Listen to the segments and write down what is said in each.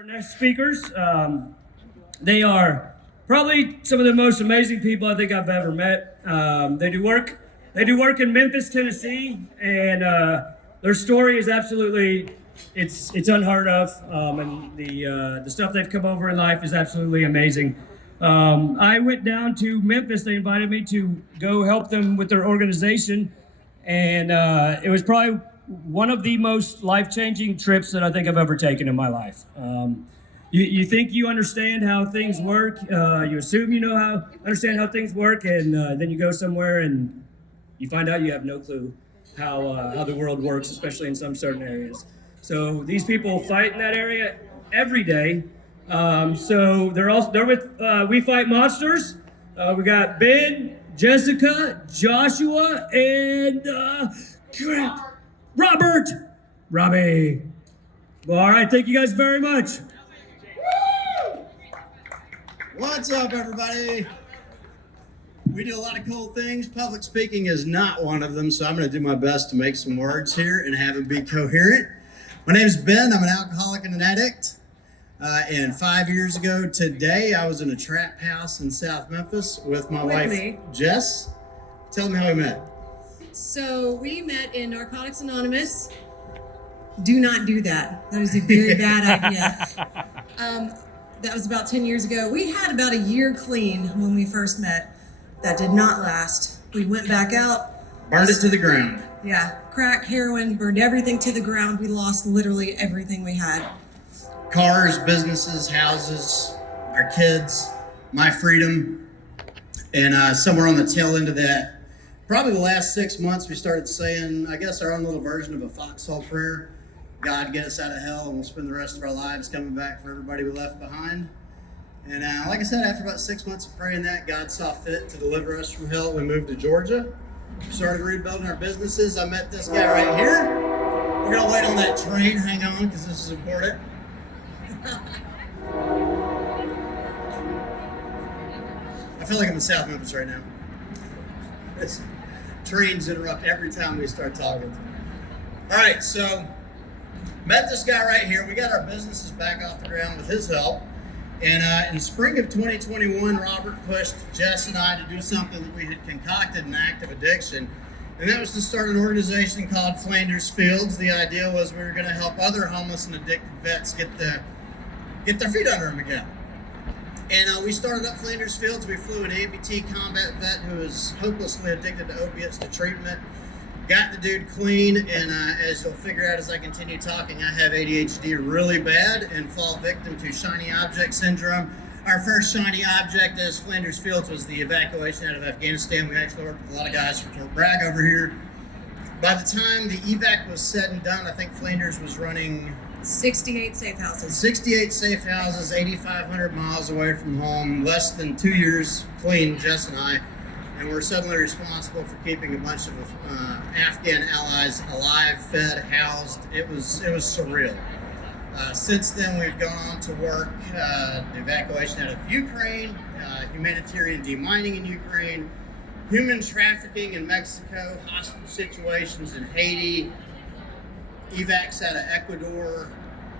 our next speakers. They are probably some of the most amazing people I think I've ever met. They do work in Memphis, Tennessee, and their story is absolutely it's unheard of. And the stuff they've come over in life is absolutely amazing. I went down to Memphis. They invited me to go help them with their organization, and it was probably one of the most life-changing trips that I think I've ever taken in my life. You think you understand how things work, you assume you understand how things work, and then you go somewhere and you find out you have no clue how the world works, especially in some certain areas. So these people fight in that area every day. So they're with We Fight Monsters. We got Ben, Jessica, Joshua, and Robbie. Well, all right, thank you guys very much. What's up, everybody? We do a lot of cool things. Public speaking is not one of them, so I'm going to do my best to make some words here and have them be coherent. My name is Ben. I'm an alcoholic and an addict. And 5 years ago today, I was in a trap house in South Memphis with my wife, Jess. Tell me how we met. So we met in Narcotics Anonymous. Do not do that. That is a very bad idea. That was about 10 years ago. We had about a year clean when we first met. That did not last. We went back out. Burned it to the ground. Yeah, crack, heroin, burned everything to the ground. We lost literally everything we had. Cars, businesses, houses, our kids, my freedom. And somewhere on the tail end of that, probably the last 6 months, we started saying, I guess, our own little version of a foxhole prayer. God, get us out of hell, and we'll spend the rest of our lives coming back for everybody we left behind. And like I said, after about 6 months of praying that, God saw fit to deliver us from hell. We moved to Georgia, started rebuilding our businesses. I met this guy right here. We're going to wait on that train. Hang on, because this is important. I feel like I'm in South Memphis right now. Trains interrupt every time we start talking. All right, so met this guy right here. We got our businesses back off the ground with his help. And in spring of 2021, Robert pushed Jess and I to do something that we had concocted, an act of addiction. And that was to start an organization called Flanders Fields. The idea was we were going to help other homeless and addicted vets get their feet under them again. And we started up Flanders Fields. We flew an amputee combat vet who was hopelessly addicted to opiates to treatment. Got the dude clean, and as you'll figure out as I continue talking, I have ADHD really bad and fall victim to shiny object syndrome. Our first shiny object as Flanders Fields was the evacuation out of Afghanistan. We actually worked with a lot of guys from Fort Bragg over here. By the time the evac was said and done, I think Flanders was running 68 safe houses. 68 safe houses, 8,500 miles away from home, less than 2 years clean, Jess and I. And we're suddenly responsible for keeping a bunch of Afghan allies alive, fed, housed. It was surreal. Since then, we've gone on to work the evacuation out of Ukraine, humanitarian demining in Ukraine, human trafficking in Mexico, hostage situations in Haiti, evacs out of Ecuador,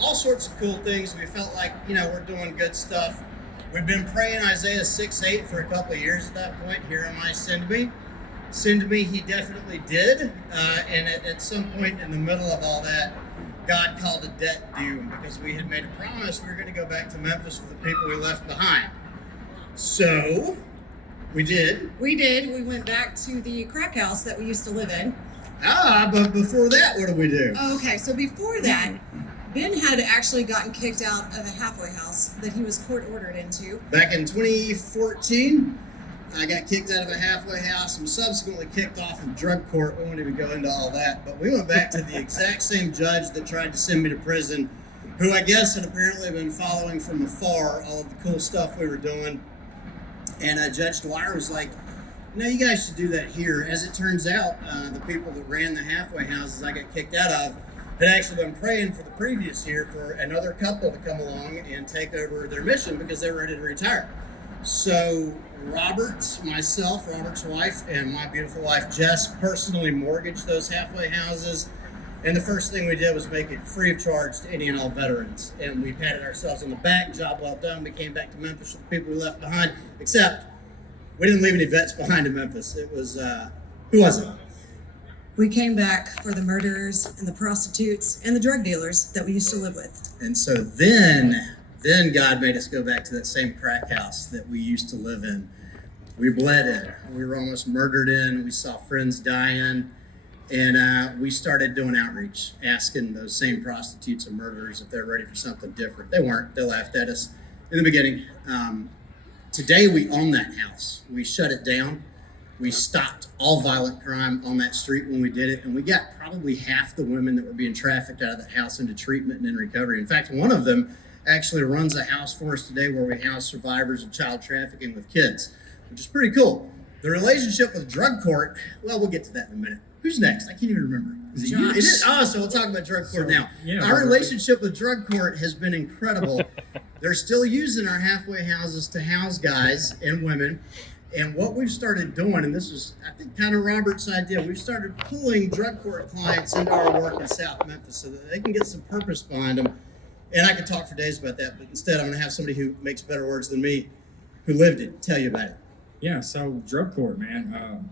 all sorts of cool things. We felt like, we're doing good stuff. We've been praying Isaiah 6:8 for a couple of years at that point. Here am I, send me. Send me, he definitely did. And at some point in the middle of all that, God called a debt due because we had made a promise we were going to go back to Memphis for the people we left behind. So, we did. We did. We went back to the crack house that we used to live in. But before that, what did we do? Okay, so before that, Ben had actually gotten kicked out of a halfway house that he was court-ordered into. Back in 2014, I got kicked out of a halfway house and subsequently kicked off of drug court. We won't even go into all that, but we went back to the exact same judge that tried to send me to prison, who I guess had apparently been following from afar all of the cool stuff we were doing. And Judge Dwyer was like, you guys should do that here. As it turns out, the people that ran the halfway houses I got kicked out of had actually been praying for the previous year for another couple to come along and take over their mission because they were ready to retire. So Robert, myself, Robert's wife, and my beautiful wife Jess personally mortgaged those halfway houses. And the first thing we did was make it free of charge to any and all veterans. And we patted ourselves on the back, job well done. We came back to Memphis with the people we left behind, except we didn't leave any vets behind in Memphis. It was, who was it? We came back for the murderers and the prostitutes and the drug dealers that we used to live with. And so then God made us go back to that same crack house that we used to live in. We bled in. We were almost murdered in. We saw friends dying. And we started doing outreach, asking those same prostitutes and murderers if they're ready for something different. They weren't. They laughed at us in the beginning. Today, we own that house. We shut it down. We stopped all violent crime on that street when we did it. And we got probably half the women that were being trafficked out of that house into treatment and in recovery. In fact, one of them actually runs a house for us today where we house survivors of child trafficking with kids, which is pretty cool. The relationship with drug court, well, we'll get to that in a minute. Who's next? I can't even remember. Is it you? It is. Oh, so we'll talk about drug court now. Yeah, our relationship with drug court has been incredible. They're still using our halfway houses to house guys and women. And what we've started doing, and this was, I think, kind of Robert's idea, we've started pulling drug court clients into our work in South Memphis so that they can get some purpose behind them. And I could talk for days about that, but instead I'm going to have somebody who makes better words than me, who lived it, tell you about it. Yeah, so drug court, man.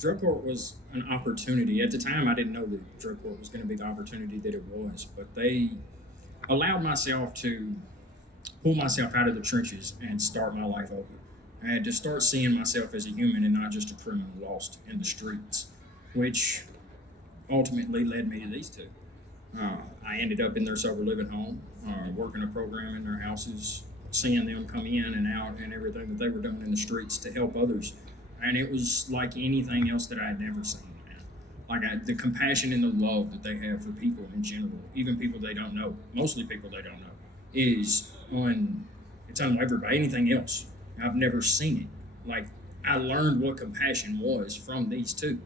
Drug court was an opportunity. At the time, I didn't know that drug court was going to be the opportunity that it was, but they allowed myself to pull myself out of the trenches and start my life over. I had to start seeing myself as a human and not just a criminal lost in the streets, which ultimately led me to these two. I ended up in their sober living home, working a program in their houses, seeing them come in and out and everything that they were doing in the streets to help others. And it was like anything else that I had never seen, man. Like the compassion and the love that they have for people in general, even people they don't know, mostly people they don't know, it's unwavering by anything else. I've never seen it. Like, I learned what compassion was from these two.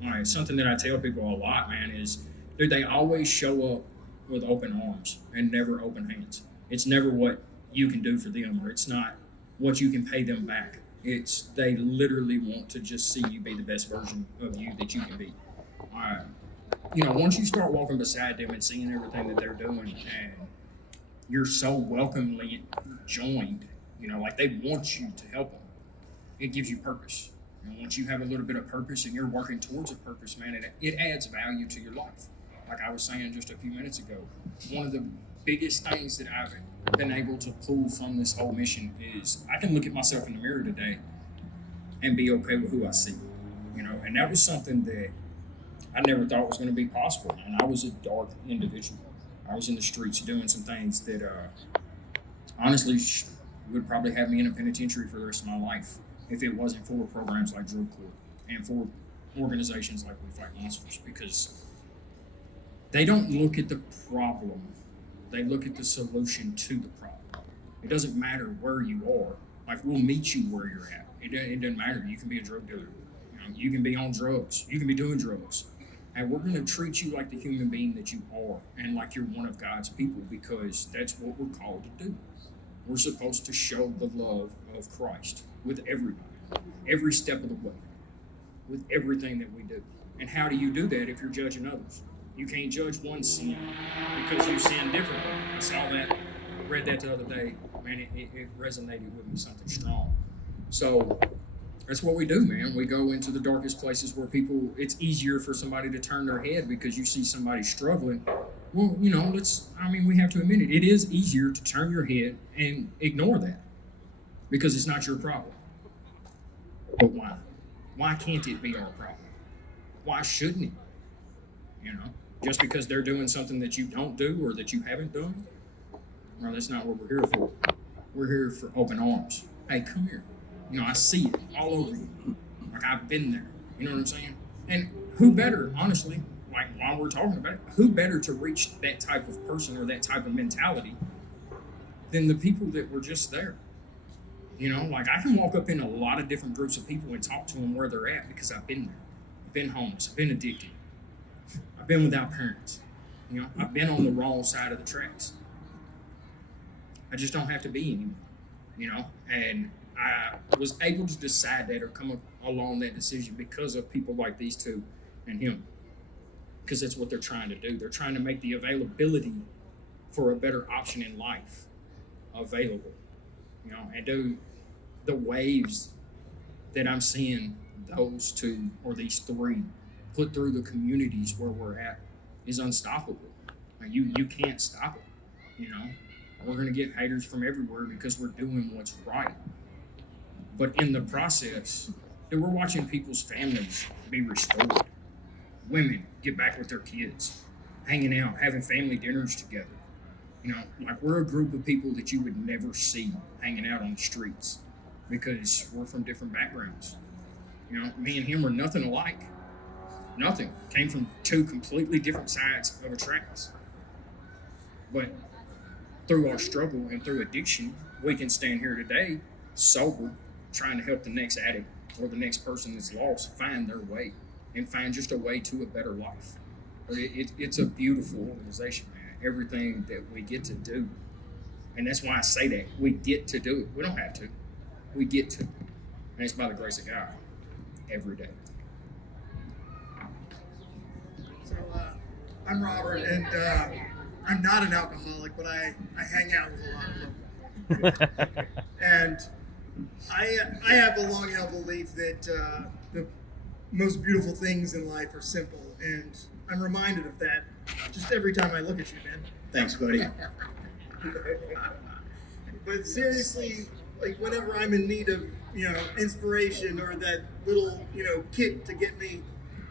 Like, something that I tell people a lot, man, is, dude, they always show up with open arms and never open hands. It's never what you can do for them, or it's not what you can pay them back. It's they literally want to just see you be the best version of you that you can be. Once you start walking beside them and seeing everything that they're doing, and you're so welcomely joined, like they want you to help them. It gives you purpose. And once you have a little bit of purpose and you're working towards a purpose, man, it adds value to your life. Like I was saying just a few minutes ago, one of the biggest things that I've been able to pull from this whole mission is I can look at myself in the mirror today and be okay with who I see, and that was something that I never thought was going to be possible. And I was a dark individual. I was in the streets doing some things that honestly would probably have me in a penitentiary for the rest of my life if it wasn't for programs like Drug Court and for organizations like We Fight Monsters, because they don't look at the problem. They look at the solution to the problem. It doesn't matter where you are. Like, we'll meet you where you're at. It doesn't matter. You can be a drug dealer. You can be on drugs. You can be doing drugs. And we're going to treat you like the human being that you are and like you're one of God's people, because that's what we're called to do. We're supposed to show the love of Christ with everybody, every step of the way, with everything that we do. And how do you do that if you're judging others? You can't judge one sin because you sin differently. I saw that, read that the other day. Man, it resonated with me, something strong. So that's what we do, man. We go into the darkest places where it's easier for somebody to turn their head because you see somebody struggling. Well, we have to admit it. It is easier to turn your head and ignore that because it's not your problem. But why? Why can't it be our problem? Why shouldn't it? Just because they're doing something that you don't do or that you haven't done? Well, that's not what we're here for. We're here for open arms. Hey, come here. I see it all over you. Like, I've been there. You know what I'm saying? And who better, honestly, like while we're talking about it, who better to reach that type of person or that type of mentality than the people that were just there? Like, I can walk up in a lot of different groups of people and talk to them where they're at because I've been there. I've been homeless. I've been addicted. I've been without parents. I've been on the wrong side of the tracks. I just don't have to be anymore, and I was able to decide that or come along that decision because of people like these two and him. because that's what they're trying to do. They're trying to make the availability for a better option in life available, you know, and do the waves that I'm seeing those two or these three put through the communities where we're at is unstoppable. Like you can't stop it, you know. We're going to get haters from everywhere because we're doing what's right. But in the process, we're watching people's families be restored. Women get back with their kids, hanging out, having family dinners together. You know, like we're a group of people that you would never see hanging out on the streets because we're from different backgrounds. You know, me and him are nothing alike. Nothing. Came from two completely different sides of the tracks. But through our struggle and through addiction, we can stand here today, sober, trying to help the next addict or the next person that's lost find their way and find just a way to a better life. It's a beautiful organization, man. Everything that we get to do. And that's why I say that. We get to do it. We don't have to. We get to. And it's by the grace of God every day. So I'm Robert, and I'm not an alcoholic, but I hang out with a lot of them. And I have a long-held belief that the most beautiful things in life are simple, and I'm reminded of that just every time I look at you, man. Thanks, buddy. But seriously, like whenever I'm in need of, inspiration or that little, kick to get me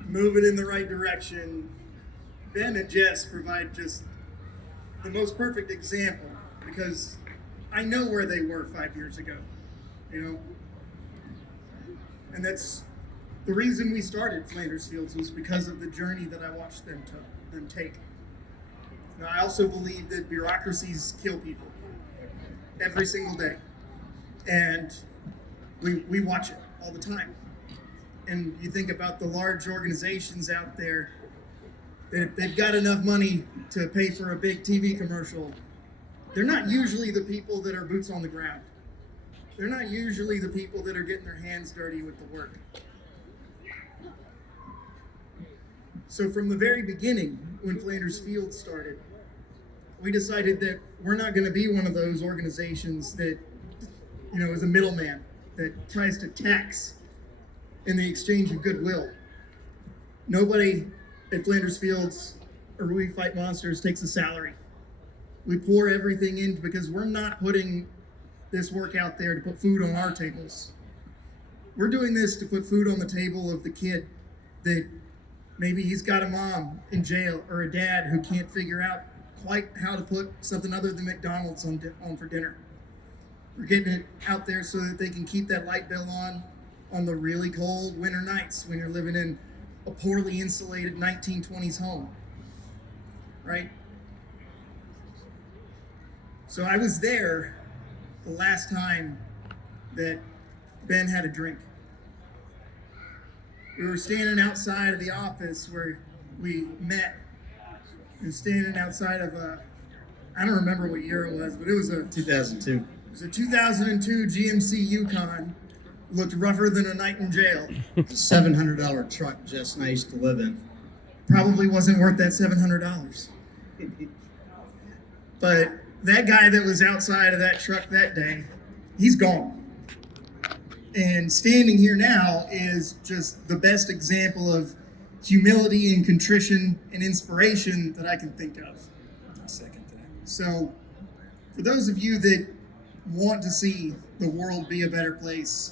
moving in the right direction, Ben and Jess provide just the most perfect example, because I know where they were 5 years ago, and that's the reason we started Flanders Fields, was because of the journey that I watched them take. Now, I also believe that bureaucracies kill people every single day, and we watch it all the time. And you think about the large organizations out there, they've got enough money to pay for a big TV commercial. They're not usually the people that are boots on the ground. They're not usually the people that are getting their hands dirty with the work. So from the very beginning, when Flanders Fields started, we decided that we're not going to be one of those organizations that, is a middleman that tries to tax in the exchange of goodwill. Nobody at Flanders Fields or We Fight Monsters takes a salary. We pour everything in because we're not putting this work out there to put food on our tables. We're doing this to put food on the table of the kid that maybe he's got a mom in jail or a dad who can't figure out quite how to put something other than McDonald's on for dinner. We're getting it out there so that they can keep that light bill on the really cold winter nights when you're living in a poorly insulated 1920s home, right? So I was there the last time that Ben had a drink. We were standing outside of the office where we met. We were standing outside of I don't remember what year it was, but it was a 2002. It was a 2002 GMC Yukon. Looked rougher than a night in jail. It's a $700 truck Jess and I used to live in. Probably wasn't worth that $700. But that guy that was outside of that truck that day, he's gone. And standing here now is just the best example of humility and contrition and inspiration that I can think of. I second that. So, for those of you that want to see the world be a better place,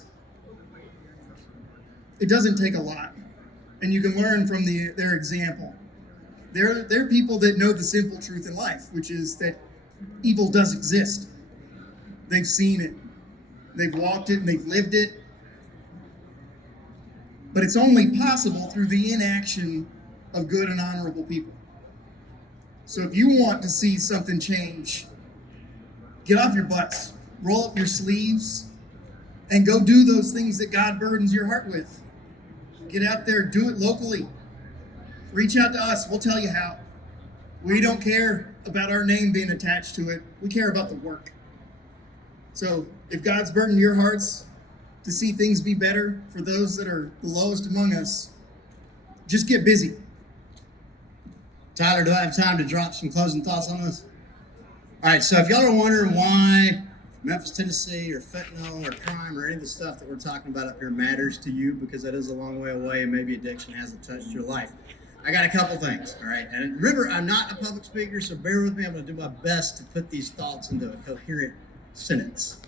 it doesn't take a lot, and you can learn from their example. They're people that know the simple truth in life, which is that evil does exist. They've seen it, they've walked it, and they've lived it. But it's only possible through the inaction of good and honorable people. So if you want to see something change, get off your butts, roll up your sleeves, and go do those things that God burdens your heart with. Get out there, do it locally. Reach out to us, we'll tell you how. We don't care about our name being attached to it. We care about the work. So if God's burdened your hearts to see things be better for those that are the lowest among us, just get busy. Tyler, do I have time to drop some closing thoughts on this? All right, so if y'all are wondering why Memphis, Tennessee, or fentanyl, or crime, or any of the stuff that we're talking about up here matters to you, because that is a long way away, and maybe addiction hasn't touched your life, I got a couple things, all right? And remember, I'm not a public speaker, so bear with me. I'm going to do my best to put these thoughts into a coherent sentence.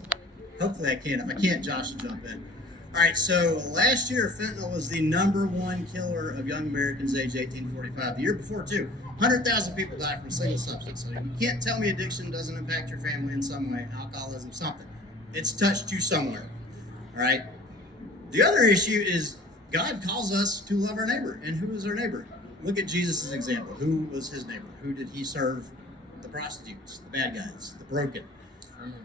Hopefully I can. If I can't, Josh will jump in. All right, so last year, fentanyl was the #1 killer of young Americans aged 18 to 45. The year before, too, 100,000 people died from a single substance. So you can't tell me addiction doesn't impact your family in some way, alcoholism, something. It's touched you somewhere, all right? The other issue is God calls us to love our neighbor. And who is our neighbor? Look at Jesus' example. Who was his neighbor? Who did he serve? The prostitutes, the bad guys, the broken.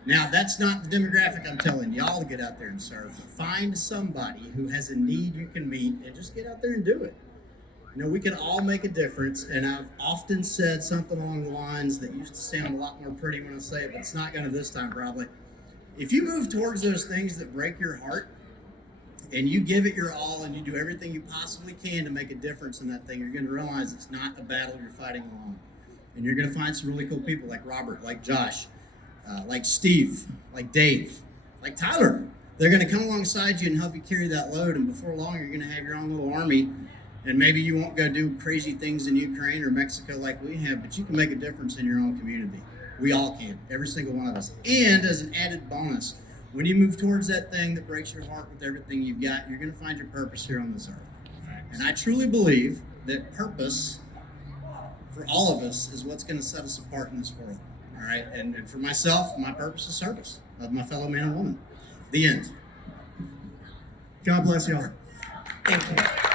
Now, that's not the demographic I'm telling y'all to get out there and serve. Find somebody who has a need you can meet and just get out there and do it. You know, we can all make a difference, and I've often said something along the lines that used to sound a lot more pretty when I say it, but it's not going to this time probably. If you move towards those things that break your heart, and you give it your all, and you do everything you possibly can to make a difference in that thing, you're going to realize it's not a battle you're fighting alone. And you're going to find some really cool people like Robert, like Josh, like Steve, like Dave, like Tyler. They're going to come alongside you and help you carry that load, and before long, you're going to have your own little army, and maybe you won't go do crazy things in Ukraine or Mexico like we have, but you can make a difference in your own community. We all can, every single one of us. And as an added bonus, when you move towards that thing that breaks your heart with everything you've got, you're going to find your purpose here on this earth. And I truly believe that purpose for all of us is what's going to set us apart in this world. All right, and for myself, my purpose is service of my fellow man and woman. The end. God bless y'all. Thank you.